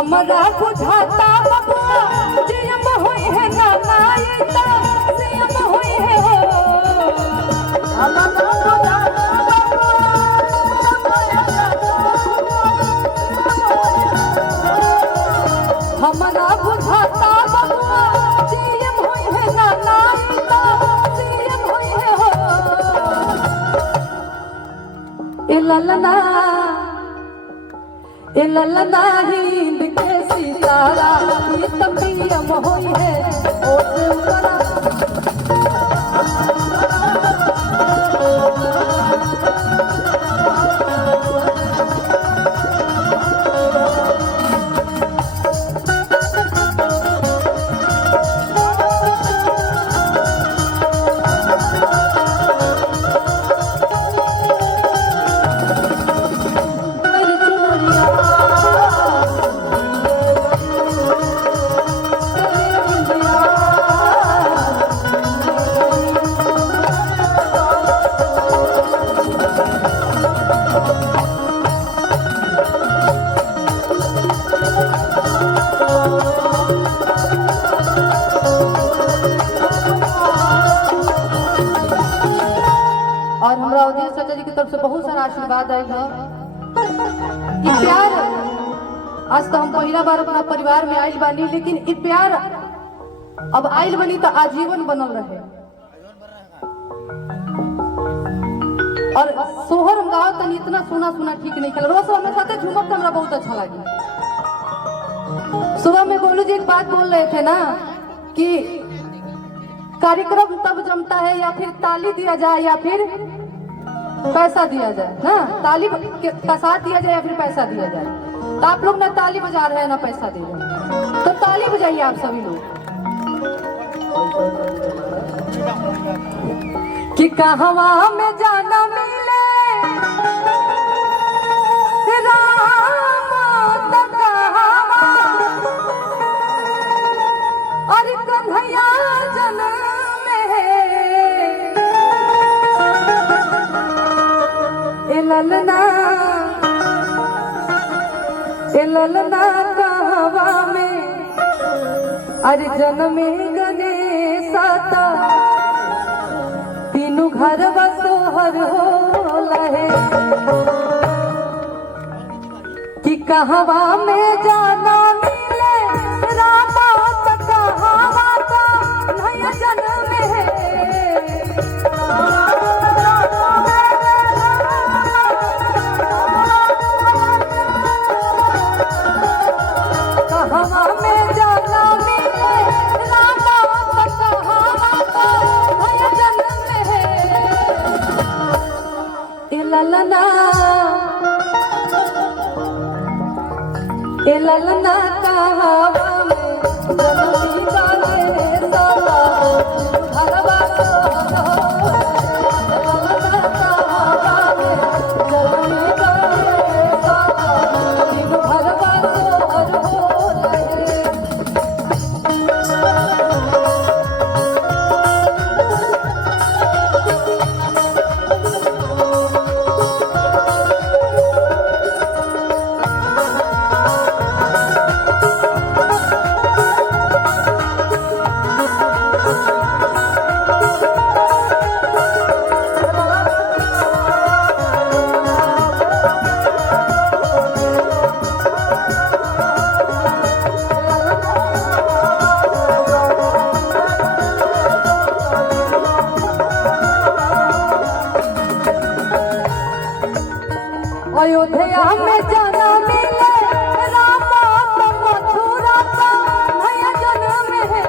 हमरा बुझाता बबुआ जियम होई है ना नाईता जियम होई है हो हमरा बुझाता हमरा बुझाता बबुआ जियम होई है ना नाईता जियम होई है हो ए ललना हिंद के सितारा ये तपियम होई है ओ देवरा और हमरा उदय चाचा जी की तरफ से बहुत सारा आशीर्वाद आयल है कि प्यार आज तो हम पहला बार अपना परिवार में आयल बानी लेकिन इ प्यार अब आयल बनी तो आजीवन बनल रहे और सोहर हम गाँव तनी इतना सुना सुना ठीक नहीं खेल रोज हमारे साथ झूमक तो हमरा बहुत अच्छा लगी। सुबह में गोलू जी एक बात बोल रहे थे ना कि कार्यक्रम तब जमता है या फिर ताली दिया जाए या फिर पैसा दिया जाए ना ताली का साथ दिया जाए या फिर पैसा दिया जाए तो आप लोग ना ताली बजा रहे हैं ना पैसा दे रहे हैं तो ताली बजाइए आप सभी लोग कि कहवा में जाना मिले राम तो कहवा अरे कन्हैया जन्म ए ललना कहवा में अरे जन्मे गणेशा तीनों घर बसोहर होला है कि कहवा में जाना मिले रामा तो कहवा तो नया जन्म है कहवा में जाना मिले रामा तो कहवा तो नया जन्म है ए ललना कहवा में जनमी गाने सदा घरवा तो ललना कहवा में जनमी गाने सदा घरवा तो हो रहे अयोध्या में जाना मिले रामा तो मथुरा तो नया जन्म है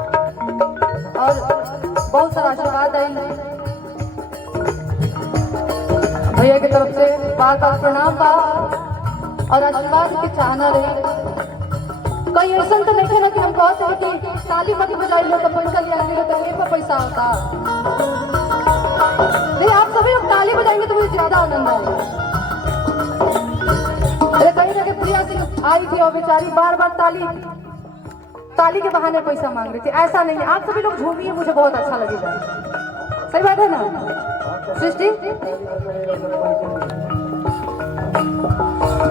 और बहुत सारा आशीर्वाद आई भैया की तरफ से बार बार प्रणाम बा और आशीर्वाद की चाहना रही कहीं ऐसा तो नहीं है ना कि हम कहते हैं कि ताली मत बजाई लो तो पैसा लिया तो ये पर पैसा होता नहीं आप सभी लोग ताली बजाएंगे तो मुझे ज्यादा आनंद आएगा। अरे कहीं ना कहीं प्रिया सिंह आई थी और बेचारी बार बार ताली के बहाने पैसा मांग रहे थे, ऐसा नहीं है। आप सभी लोग झूमिए, मुझे बहुत अच्छा लगेगा। सही बात है ना सृष्टि?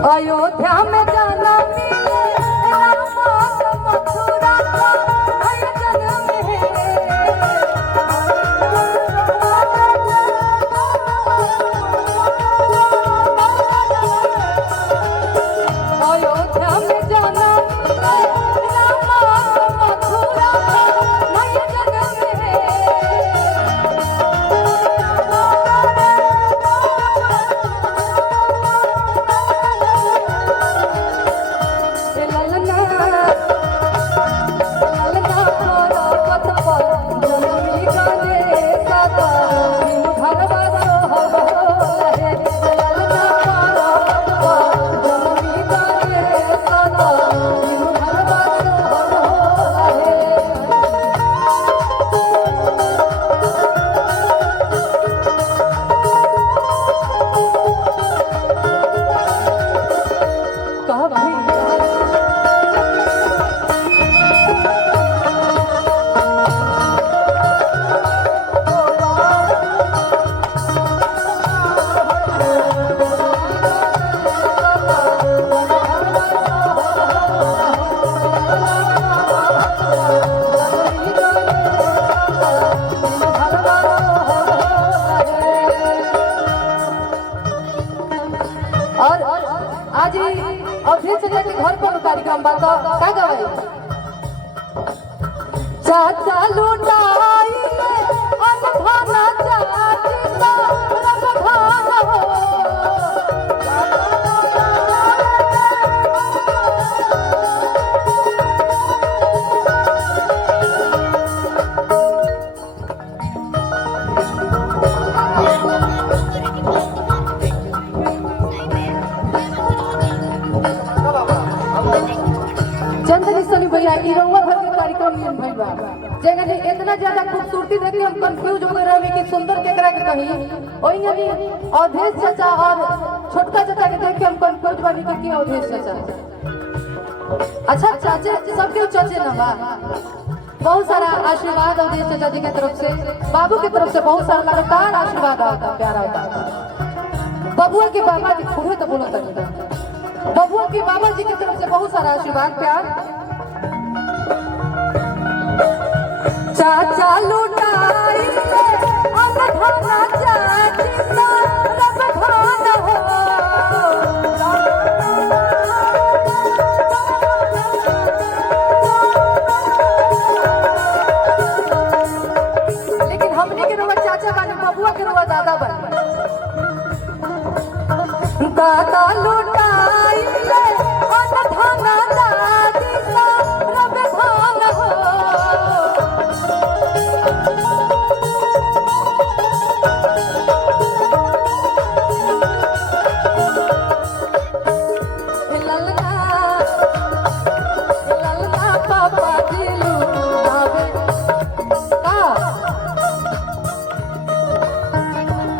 अयोध्या में जाना मिले रामा मथुरा का नया जन्म है। अयोध्या में जाना मिले रामा मथुरा का नया जन्म है। और आज अवधेश चाचा के घर पर कार्यक्रम बात का गवाई चाचा लुटाई अनधाना चाची सा रमधान हो। भैया इरौवा भर के कार्यक्रम नियम भइल बा जेगने इतना ज्यादा खूबसूरती देखी हम कंफ्यूज हो गए रहे कि सुंदर केकरा के कही ओई गनी अवधेश चाचा और छोटका चाचा के देख के हम कंफ्यूज बनी कि अवधेश चाचा। अच्छा चाचे सबके चाचे ना बा बहुत सारा आशीर्वाद अवधेश चाचा जी की तरफ से, बाबू की तरफ से बहुत सारा लगातार आशीर्वाद आता प्यारा होता। बबुआ के बाबा जी खुदे तो बोलो तक बबुआ के बाबा जी की तरफ से बहुत सारा आशीर्वाद प्यार। चाचा लुटाई अनधाना चाची सा रमधान हो। लेकिन हमने के रुआ चाचा बने, बबुआ के रुआ दादा बने। दादा लुटाई अनधाना चाची सा रमधान हो।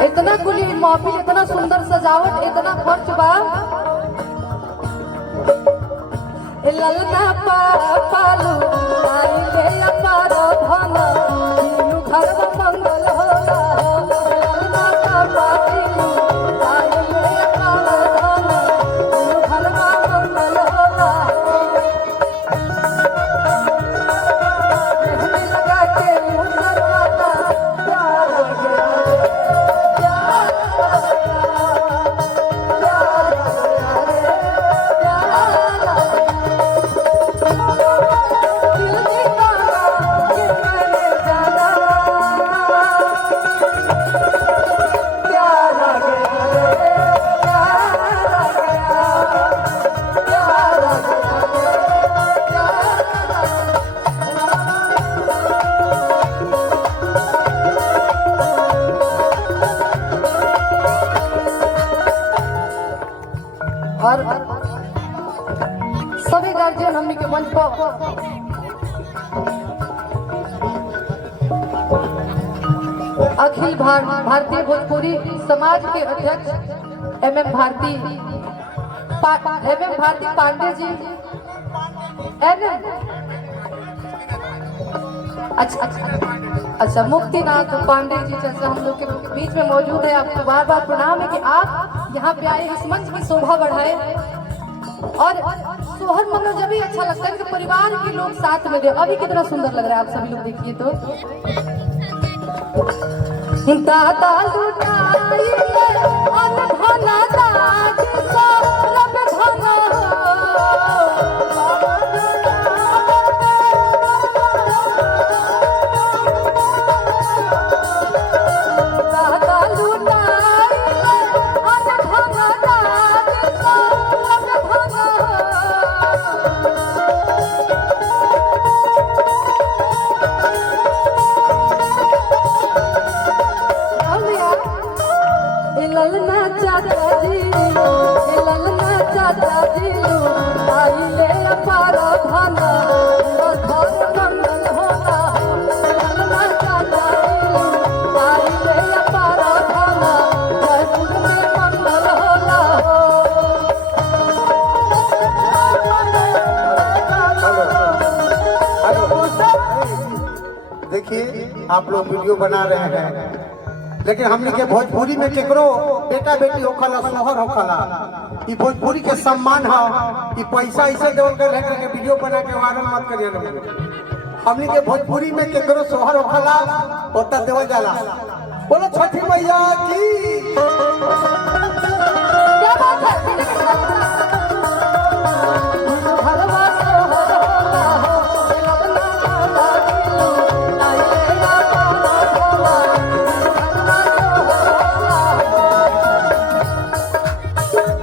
इतना कुली महफिल, इतना सुंदर सजावट, इतना खर्च बा। ललना पालू आई ले अपारो धन तीनू घर मंगल होला। ललना पालू आई ले अपारो धन तीनू घर मंगल होला। लगा के मुसलमाना प्यार और सभी गार्जियन हमने के मंच पर अखिल भारतीय भोजपुरी समाज के अध्यक्ष एम भारती पांडे जी, अच्छा मुक्तिनाथ पांडे जी जैसे हम लोग के बीच में मौजूद है। आपको बार बार प्रणाम है कि आप यहाँ पे आए, इस मंच की शोभा बढ़ाए। और सोहर मंगल जब भी अच्छा लगता है कि परिवार के लोग साथ में दे। अभी कितना सुंदर लग रहा है, आप सभी लोग देखिए तो। दाता लुटाई अनधना दाज सब धना आप लोग वीडियो बना रहे हैं, लेकिन हमने के भोजपुरी में केकरो बेटा बेटी होखला सोहर होखला कि भोजपुरी के सम्मान है कि पैसा ऐसे देवल कर है कि वीडियो बना के वायरल मत करिए लोग। हमने के भोजपुरी में केकरो सोहर होखला ओता देवल जाला। बोलो छठी मैया की क्या बात है।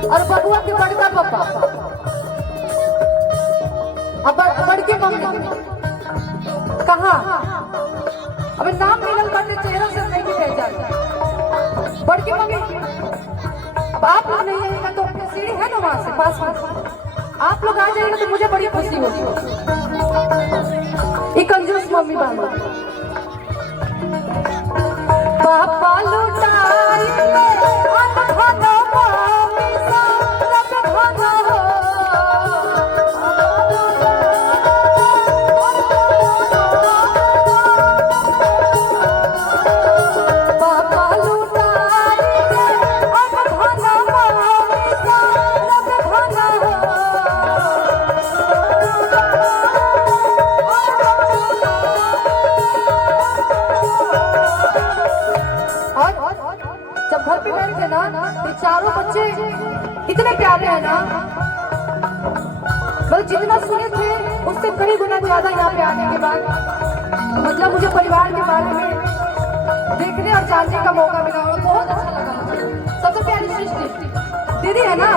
और बबुआ के बड़का पापा अब बड़के मम्मी कहाँ अबे नाम मिलल बाटे, चेहरा से नहीं पहचान। बड़की मम्मी आप लोग नहीं आएगा तो सीढ़ी है ना वहां से पास में, आप लोग आ जाएंगे तो मुझे बड़ी खुशी होगी। ये कंजूस मम्मी बाबू पापा लुटाई घर पे बैठ के ना ये चारों बच्चे इतने प्यारे हैं ना, मतलब जितना सुने थे उससे कई गुना ज्यादा यहाँ पे आने के बाद मतलब मुझे परिवार के बारे में देखने और जानने का मौका मिला और बहुत अच्छा लगा मुझे। सबसे प्यारी सृष्टि दीदी है ना,